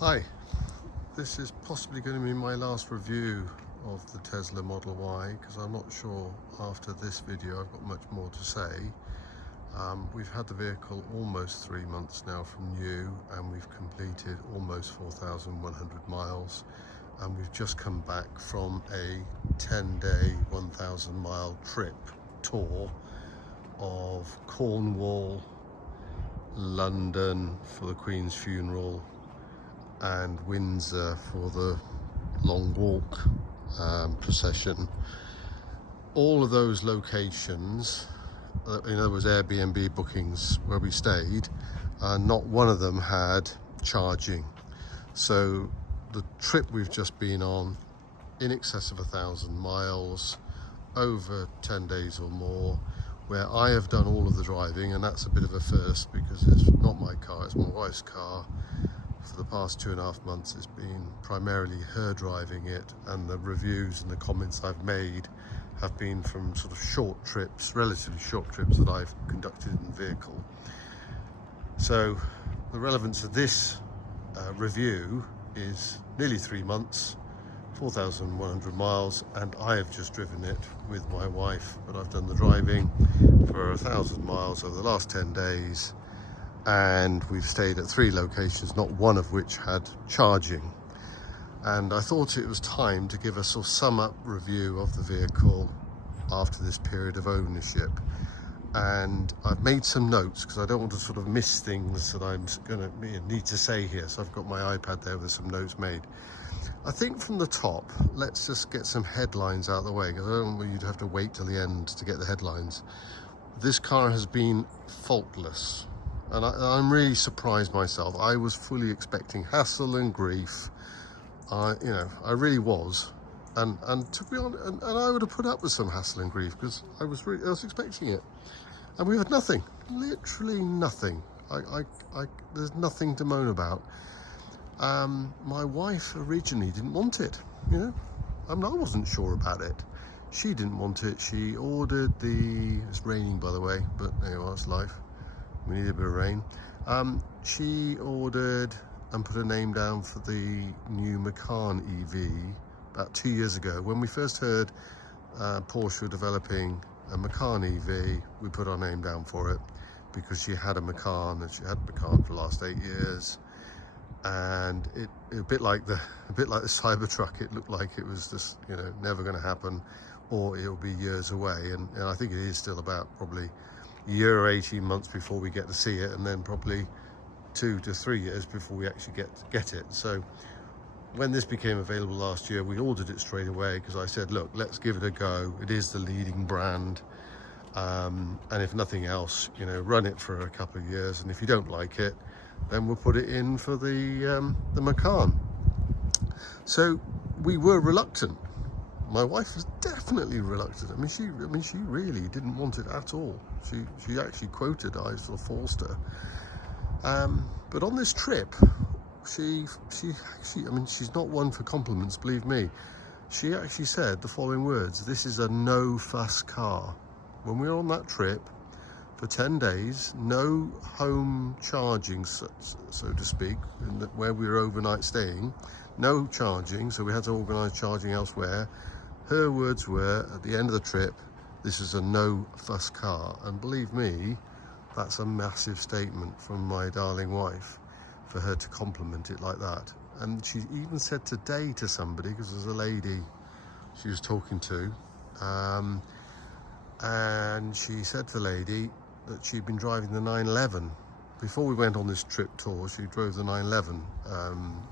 Hi, this is possibly going to be my last review of the Tesla Model Y because I'm not sure after this video I've got much more to say. We've had the vehicle almost 3 months now from new, and we've completed almost 4,100 miles, and we've just come back from a 10-day 1,000-mile trip tour of Cornwall, London for the Queen's funeral, and Windsor for the long walk procession. All of those locations, in other words Airbnb bookings where we stayed, not one of them had charging. So the trip we've just been on, in excess of 1,000 miles, over 10 days or more, where I have done all of the driving, and that's a bit of a first because it's not my car, it's my wife's car. For the past 2.5 months it's been primarily her driving it, and the reviews and the comments I've made have been from sort of short trips, relatively short trips that I've conducted in the vehicle. So the relevance of this review is nearly 3 months, 4,100 miles, and I have just driven it with my wife, but I've done the driving for 1,000 miles over the last 10 days. And we've stayed at 3 locations, not one of which had charging. And I thought it was time to give a sort of sum up review of the vehicle after this period of ownership. And I've made some notes because I don't want to sort of miss things that I'm going to need to say here. So I've got my iPad there with some notes made. I think from the top, let's just get some headlines out of the way, because I don't want you to have to wait till the end to get the headlines. This car has been faultless. And I'm really surprised myself. I was fully expecting hassle and grief. I really was. And to be honest, and I would have put up with some hassle and grief because I was expecting it. And we had nothing, literally nothing. There's nothing to moan about. My wife originally didn't want it, I wasn't sure about it. She didn't want it. She ordered it's raining, by the way, but anyway, that's life. We need a bit of rain. She ordered and put her name down for the new Macan EV about 2 years ago. When we first heard Porsche were developing a Macan EV, we put our name down for it because she had a Macan, and she had a Macan for the last 8 years. And it a bit like the Cybertruck, it looked like it was just never going to happen, or it'll be years away. And I think it is still about probably a year or 18 months before we get to see it, and then probably 2 to 3 years before we actually get it. So when this became available last year, we ordered it straight away because I said, look, let's give it a go. It is the leading brand, and if nothing else, run it for a couple of years, and if you don't like it, then we'll put it in for the Macan. So we were reluctant. My wife was definitely reluctant. She really didn't want it at all. She actually quoted, I sort of forced her. But on this trip, she actually, she's not one for compliments, believe me. She actually said the following words: "This is a no-fuss car." When we were on that trip for 10 days, no home charging, so to speak, where we were overnight staying, no charging, so we had to organise charging elsewhere. Her words were, at the end of the trip, this is a no-fuss car. And believe me, that's a massive statement from my darling wife, for her to compliment it like that. And she even said today to somebody, because there's a lady she was talking to, and she said to the lady that she'd been driving the 911. Before we went on this trip tour, she drove the 911.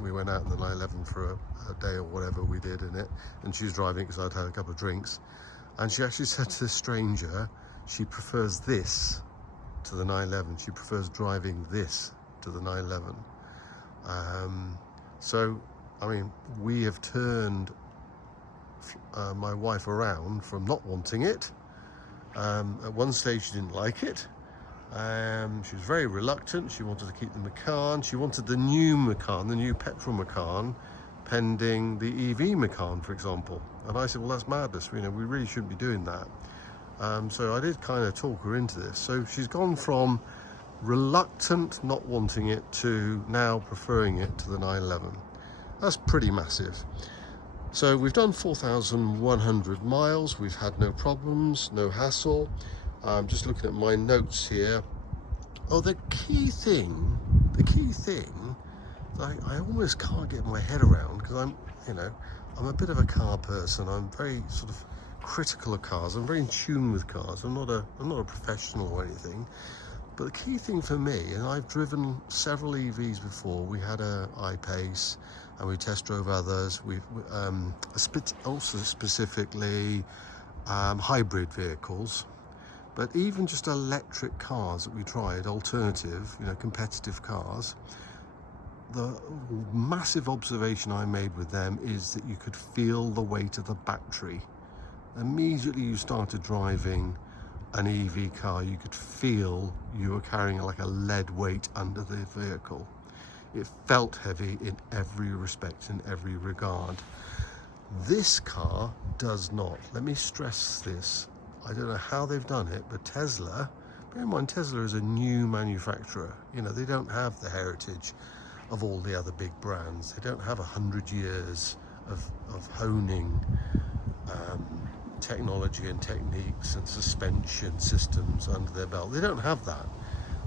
We went out in the 911 for a day or whatever we did in it, and she was driving because I'd had a couple of drinks. And she actually said to this stranger, she prefers this to the 911. She prefers driving this to the 911. So, we have turned my wife around from not wanting it. At one stage she didn't like it. She was very reluctant. She wanted to keep the Macan. She wanted the new Macan, the new petrol Macan, pending the EV Macan, for example. And I said, well, that's madness. We really shouldn't be doing that. So I did kind of talk her into this. So she's gone from reluctant, not wanting it, to now preferring it to the 911. That's pretty massive. So we've done 4,100 miles. We've had no problems, no hassle. I'm just looking at my notes here. Oh, the key thing I almost can't get my head around, because I'm a bit of a car person. I'm very sort of critical of cars. I'm very in tune with cars. I'm not a professional or anything. But the key thing for me, and I've driven several EVs before. We had a I-Pace, and we test drove others. We've also specifically hybrid vehicles, but even just electric cars that we tried, alternative, competitive cars. The massive observation I made with them is that you could feel the weight of the battery. Immediately you started driving an EV car, you could feel you were carrying like a lead weight under the vehicle. It felt heavy in every respect, in every regard. This car does not. Let me stress this. I don't know how they've done it, but Tesla, bear in mind, Tesla is a new manufacturer. They don't have the heritage of all the other big brands. They don't have 100 years of honing technology and techniques and suspension systems under their belt. They don't have that.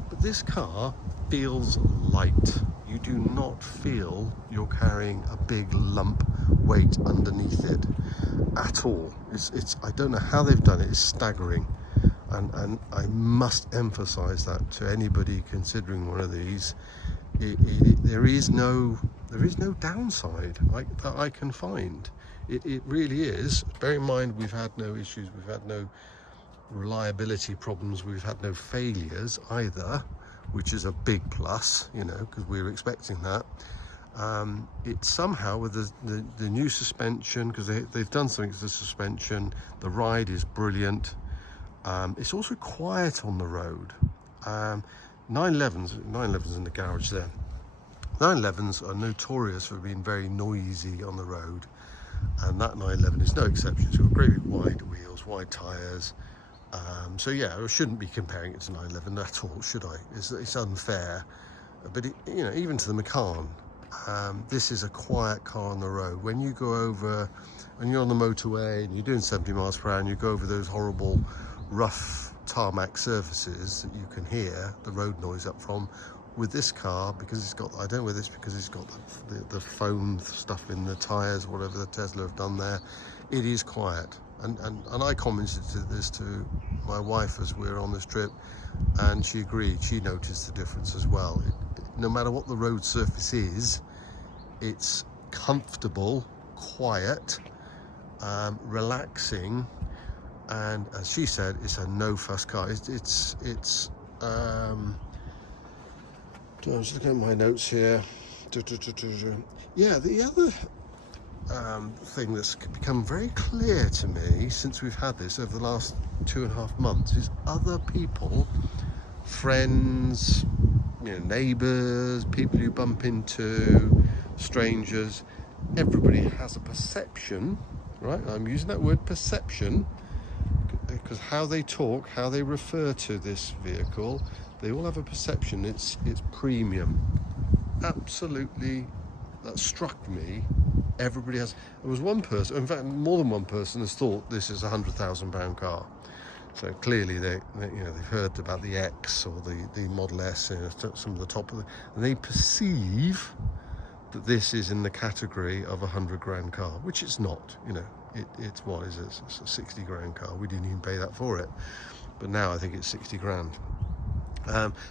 But this car feels light. You do not feel you're carrying a big lump weight underneath it at all. It's I don't know how they've done it. It's staggering. And I must emphasize that to anybody considering one of these. There is no downside that I can find. It really is. Bear in mind, we've had no issues, we've had no reliability problems, we've had no failures either, which is a big plus, because we were expecting that. It's somehow with the new suspension, because they've done something to the suspension, the ride is brilliant. It's also quiet on the road. 911s in the garage there. 911s are notorious for being very noisy on the road, and that 911 is no exception. It's got great big wide wheels, wide tyres. So yeah, I shouldn't be comparing it to 911 at all, should I? It's unfair. But even to the Macan, this is a quiet car on the road. When you go over, when you're on the motorway and you're doing 70 miles per hour and you go over those horrible rough tarmac surfaces that you can hear the road noise up from, with this car, because it's got, I don't know whether it's because it's got the foam stuff in the tyres, whatever the Tesla have done there, it is quiet. And I commented this to my wife as we were on this trip, and she agreed. She noticed the difference as well. No matter what the road surface is, it's comfortable, quiet, relaxing, and as she said, it's a no-fuss car. I'm just looking at my notes here. Yeah, the other thing that's become very clear to me since we've had this over the last 2.5 months is other people, friends, neighbours, people you bump into, strangers, everybody has a perception, right? I'm using that word perception because how they talk, how they refer to this vehicle, they all have a perception. It's premium. Absolutely, that struck me. Everybody has. There was one person, in fact, more than one person has thought this is a £100,000 car. So clearly they've heard about the X or the Model S, some of the top of and they perceive that this is in the category of a £100,000 car, which it's not. It's what is it? It's a 60 grand car. We didn't even pay that for it, but now I think it's 60 grand.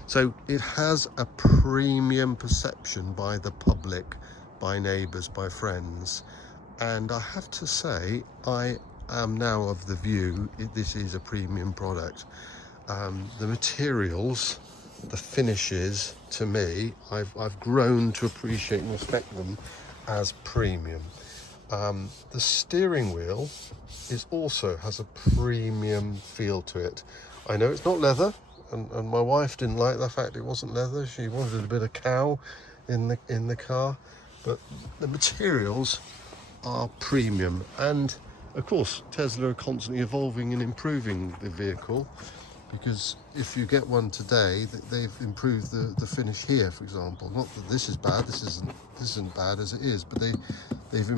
So it has a premium perception by the public, by neighbours, by friends, and I have to say I am now of the view this is a premium product. The materials, the finishes, to me, I've grown to appreciate and respect them as premium. The steering wheel also has a premium feel to it. I know it's not leather. And my wife didn't like the fact it wasn't leather. She wanted a bit of cow in the car, but the materials are premium. And of course, Tesla are constantly evolving and improving the vehicle. because if you get one today, they've improved the finish here, for example. Not that this is bad, this isn't bad as it is, but they've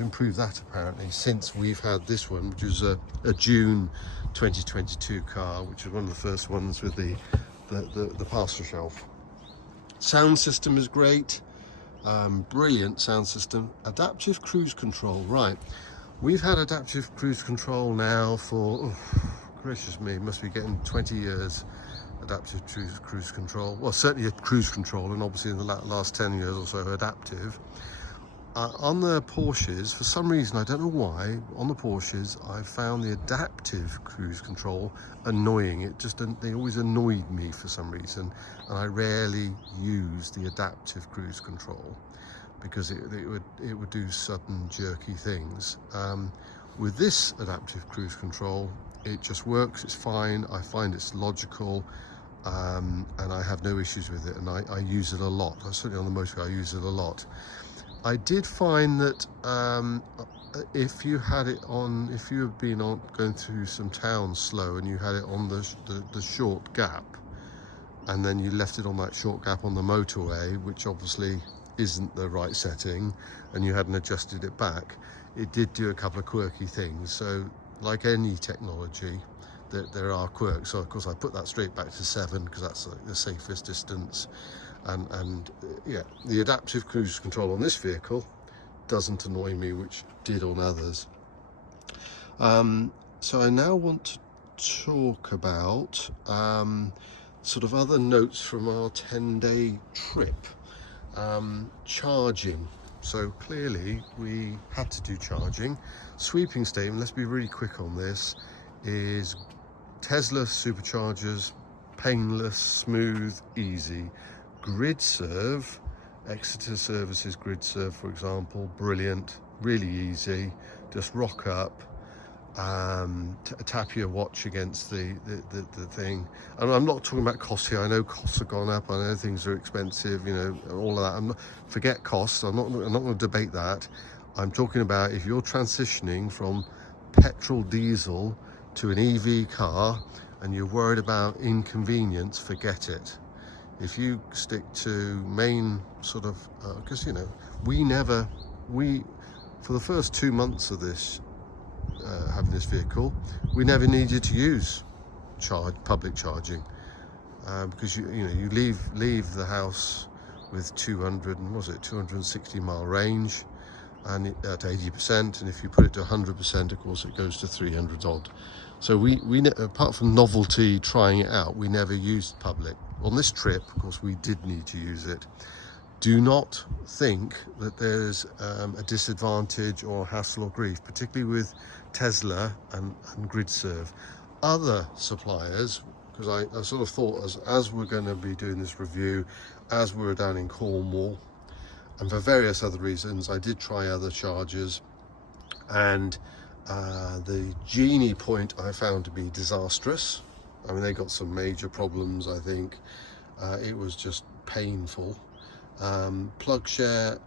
improved that apparently since we've had this one, which was a June 2022 car, which was one of the first ones with the parcel shelf. Sound system is great, brilliant sound system. Adaptive cruise control, right? We've had adaptive cruise control now for, gracious me, must be getting 20 years. Adaptive cruise control, well, certainly a cruise control, and obviously in the last 10 years or so adaptive. On the Porsches, for some reason, I don't know why, on the Porsches I found the adaptive cruise control annoying. They always annoyed me for some reason, and I rarely use the adaptive cruise control because it would do sudden jerky things. With this adaptive cruise control, it just works, it's fine. I find it's logical, and I have no issues with it, and I use it a lot. Certainly on the motorway I use it a lot. I did find that if you had been going through some towns slow and you had it on the short gap, and then you left it on that short gap on the motorway, which obviously isn't the right setting, and you hadn't adjusted it back, it did do a couple of quirky things. So like any technology, there are quirks. So of course I put that straight back to 7 because that's like the safest distance. And yeah, the adaptive cruise control on this vehicle doesn't annoy me, which did on others. So I now want to talk about sort of other notes from our 10-day trip. Charging. So clearly we had to do charging. Sweeping statement, let's be really quick on this, is Tesla superchargers, painless, smooth, easy. Grid serve, Exeter Services grid serve, for example, brilliant, really easy. Just rock up, tap your watch against the thing. And I'm not talking about costs here. I know costs have gone up. I know things are expensive. You know, all of that. Forget costs. I'm not going to debate that. I'm talking about if you're transitioning from petrol diesel to an EV car and you're worried about inconvenience, forget it. If you stick to main sort of, because you know, for the first 2 months of this, having this vehicle, we never needed to use public charging, because you leave the house with 260 mile range, and at 80%, and if you put it to 100%, of course it goes to 300 odd. So we apart from novelty trying it out, we never used public. On this trip, of course, we did need to use it. Do not think that there's a disadvantage or hassle or grief, particularly with Tesla and GridServe. Other suppliers, because I sort of thought as we're going to be doing this review, as we were down in Cornwall, and for various other reasons, I did try other chargers, and the Genie point I found to be disastrous. I mean, they got some major problems, I think. It was just painful. PlugShare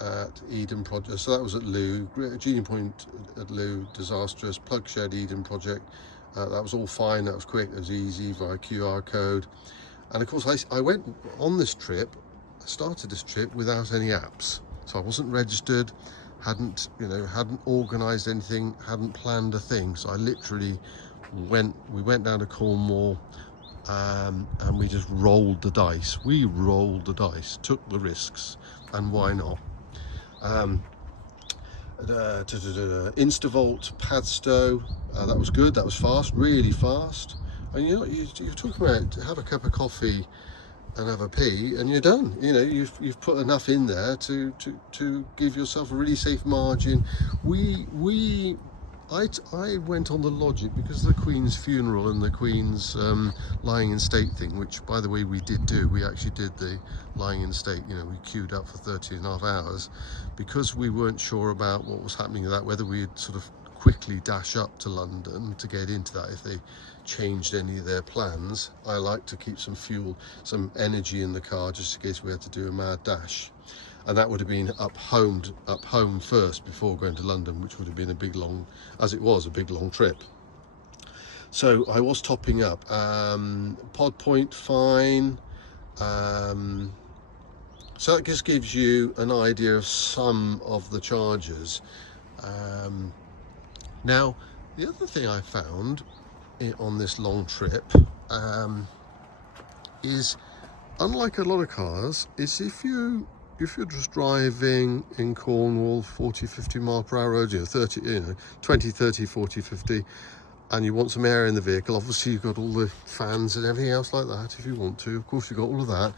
at Eden Project, so that was at Loo. Genie point at Loo, disastrous. PlugShare at Eden Project, that was all fine, that was quick, it was easy via QR code. And of course, I went on this trip, I started this trip without any apps. So I wasn't registered, hadn't organised anything, hadn't planned a thing. So I literally we went down to Cornwall, and we just rolled the dice. We rolled the dice, took the risks, and why not? Instavolt Padstow, that was good, that was fast, really fast. And you know, you're talking about have a cup of coffee and have a pee and you're done. You know, you've put enough in there to give yourself a really safe margin. I went on the logic because of the Queen's funeral and the Queen's lying in state thing, which by the way we did do. We actually did the lying in state, you know, we queued up for 30.5 hours because we weren't sure about what was happening with that, whether we'd sort of quickly dash up to London to get into that if they changed any of their plans. I like to keep some fuel, some energy in the car just in case we had to do a mad dash. And that would have been up home first before going to London, which would have been a big long trip. So I was topping up. Pod point fine. So that just gives you an idea of some of the chargers. Now, the other thing I found on this long trip is, unlike a lot of cars, is if you're just driving in Cornwall 40-50 mile per hour roads, 20, 30, 40, 50, and you want some air in the vehicle, obviously you've got all the fans and everything else like that if you want to, of course you've got all of that.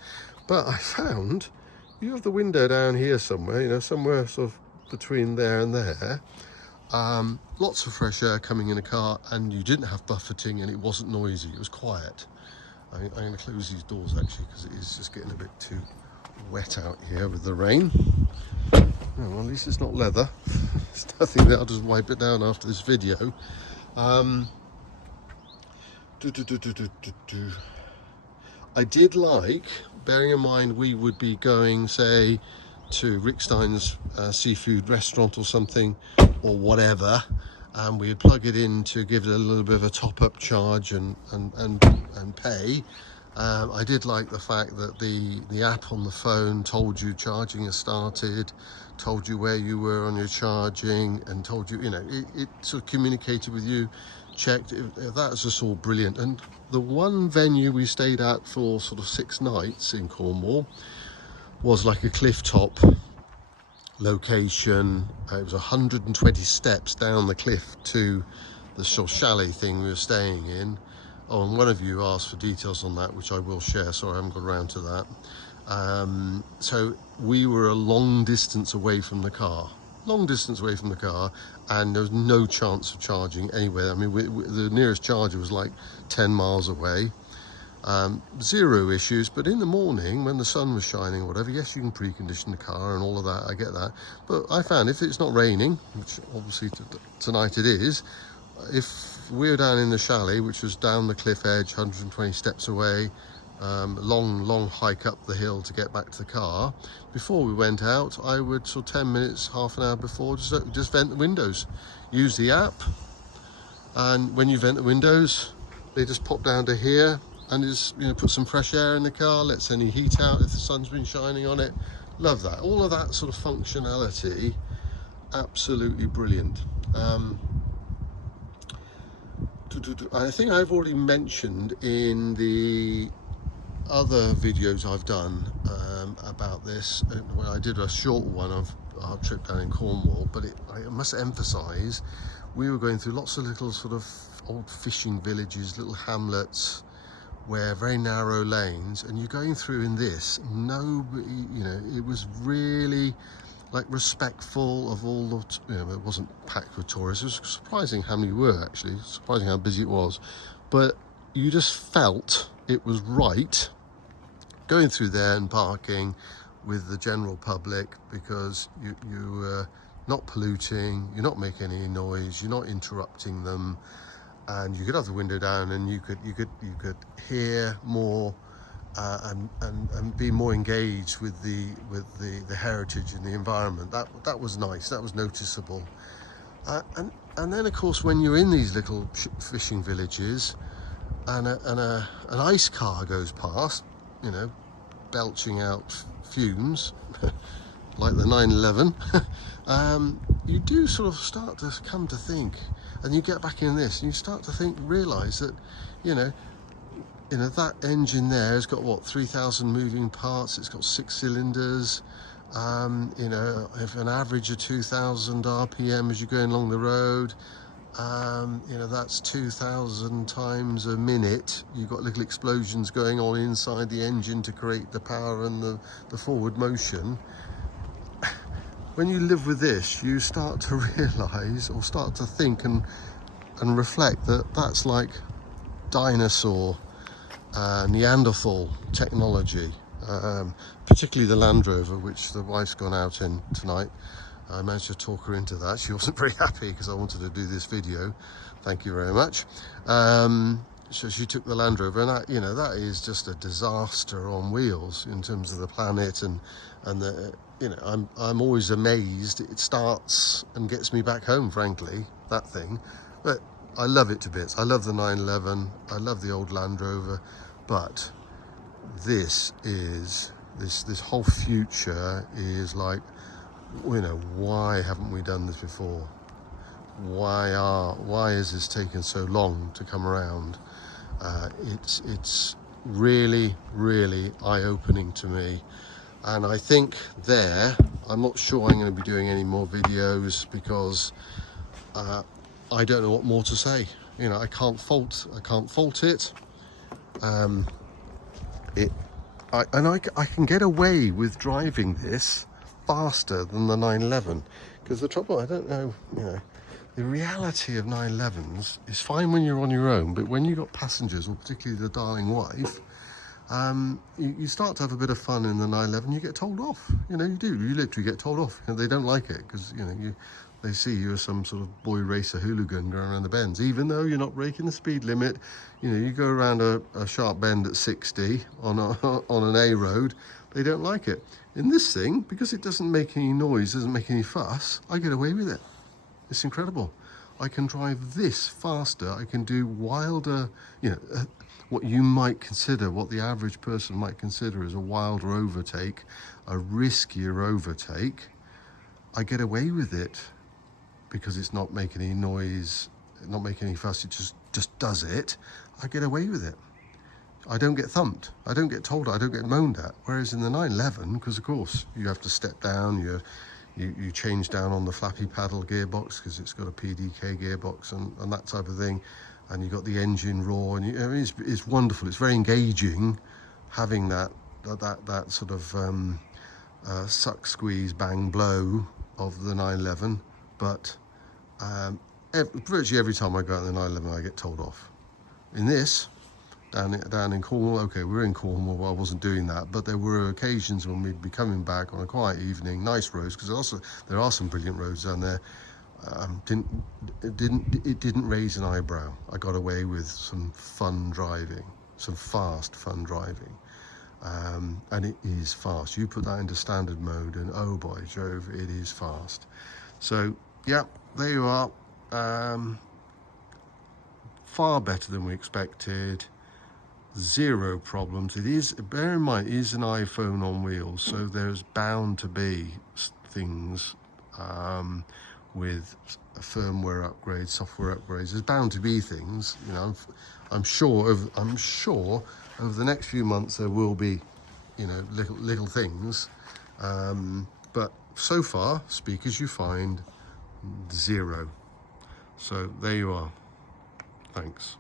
But I found you have the window down here somewhere, somewhere sort of between there and there, lots of fresh air coming in a car, and you didn't have buffeting and it wasn't noisy, it was quiet. I'm going to close these doors actually because it is just getting a bit too wet out here with the rain. Oh, well, at least it's not leather. It's nothing there, I'll just wipe it down after this video. I did like, bearing in mind we would be going, say, to Rick Stein's seafood restaurant or something, or whatever, and we'd plug it in to give it a little bit of a top-up charge and pay. I did like the fact that the app on the phone told you charging has started, told you where you were on your charging, and told you, it sort of communicated with you, checked. That was just all brilliant. And the one venue we stayed at for sort of 6 nights in Cornwall was like a cliff top location. It was 120 steps down the cliff to the sort of chalet thing we were staying in. Oh, and one of you asked for details on that, which I will share. Sorry, I haven't got around to that. So we were a long distance away from the car. And there was no chance of charging anywhere. I mean, the nearest charger was like 10 miles away. Zero issues, but in the morning when the sun was shining or whatever, yes, you can precondition the car and all of that, I get that. But I found if it's not raining, which obviously tonight it is, if we were down in the chalet, which was down the cliff edge, 120 steps away, long hike up the hill to get back to the car, before we went out, I would sort of 10 minutes, half an hour before, just vent the windows, use the app, and when you vent the windows, they just pop down to here and just put some fresh air in the car, lets any heat out if the sun's been shining on it. Love that. All of that sort of functionality, absolutely brilliant. I think I've already mentioned in the other videos I've done about this, when I did a short one of our trip down in Cornwall, but I must emphasize, we were going through lots of little sort of old fishing villages, little hamlets, where very narrow lanes, and you're going through in this, nobody, it was really like respectful of all the, it wasn't packed with tourists. It was surprising how many were, actually, surprising how busy it was, but you just felt it was right going through there and parking with the general public, because you're not polluting, you're not making any noise, you're not interrupting them, and you could have the window down and you could hear more and be more engaged with the heritage and the environment. That was nice, that was noticeable. And then of course when you're in these little fishing villages and an ice car goes past, belching out fumes like the 911, you do sort of start to come to think, and you get back in this and you start to realise that that engine there has got what, 3,000 moving parts, it's got 6 cylinders, if an average of 2,000 RPM as you're going along the road, that's 2,000 times a minute. You've got little explosions going on inside the engine to create the power and the forward motion. When you live with this, you start to realise, or start to think and reflect, that that's like dinosaur, Neanderthal technology, particularly the Land Rover, which the wife's gone out in tonight. I managed to talk her into that. She wasn't very happy because I wanted to do this video. Thank you very much. So she took the Land Rover, and that is just a disaster on wheels in terms of the planet, and the I'm always amazed it starts and gets me back home, frankly, that thing. But I love it to bits. I love the 911. I love the old Land Rover, but this whole future is like, you know, why haven't we done this before? Why is this taken so long to come around? It's really, really eye-opening to me. And I think I'm not sure I'm going to be doing any more videos because I don't know what more to say. You know, I can't fault it. I can get away with driving this faster than the 911, because the trouble, I don't know, you know, the reality of 911s is fine when you're on your own, but when you've got passengers, or particularly the darling wife, you start to have a bit of fun in the 911, you get told off. You know, you literally get told off. You know, they don't like it because, you know, they see you as some sort of boy racer hooligan going around the bends, even though you're not breaking the speed limit. You know, you go around a sharp bend at 60 on an A road, they don't like it. In this thing, because it doesn't make any noise, doesn't make any fuss, I get away with it. It's incredible. I can drive this faster. I can do wilder, you know, what you might consider, what the average person might consider as a wilder overtake, a riskier overtake. I get away with it because it's not making any noise, not making any fuss. It just does it. I get away with it. I don't get thumped. I don't get told. I don't get moaned at. Whereas in the 911, because of course you have to step down, you change down on the flappy paddle gearbox because it's got a PDK gearbox and that type of thing, and you've got the engine roar, and I mean, it's wonderful. It's very engaging having that sort of suck, squeeze, bang, blow of the 911. But virtually every time I go out in the 911, I get told off. In this, down in Cornwall, okay, we're in Cornwall, I wasn't doing that, but there were occasions when we'd be coming back on a quiet evening, nice roads, because also there are some brilliant roads down there. It didn't raise an eyebrow. I got away with some fun driving, some fast fun driving, and it is fast. You put that into standard mode, and oh boy, Jove, it is fast. So yeah, there you are. Far better than we expected. Zero problems. It is, bear in mind, it is an iPhone on wheels, so there's bound to be things with firmware upgrades, software upgrades. There's bound to be things. You know, I'm sure over the next few months there will be, you know, little things. But so far, speak as you find, zero. So there you are. Thanks.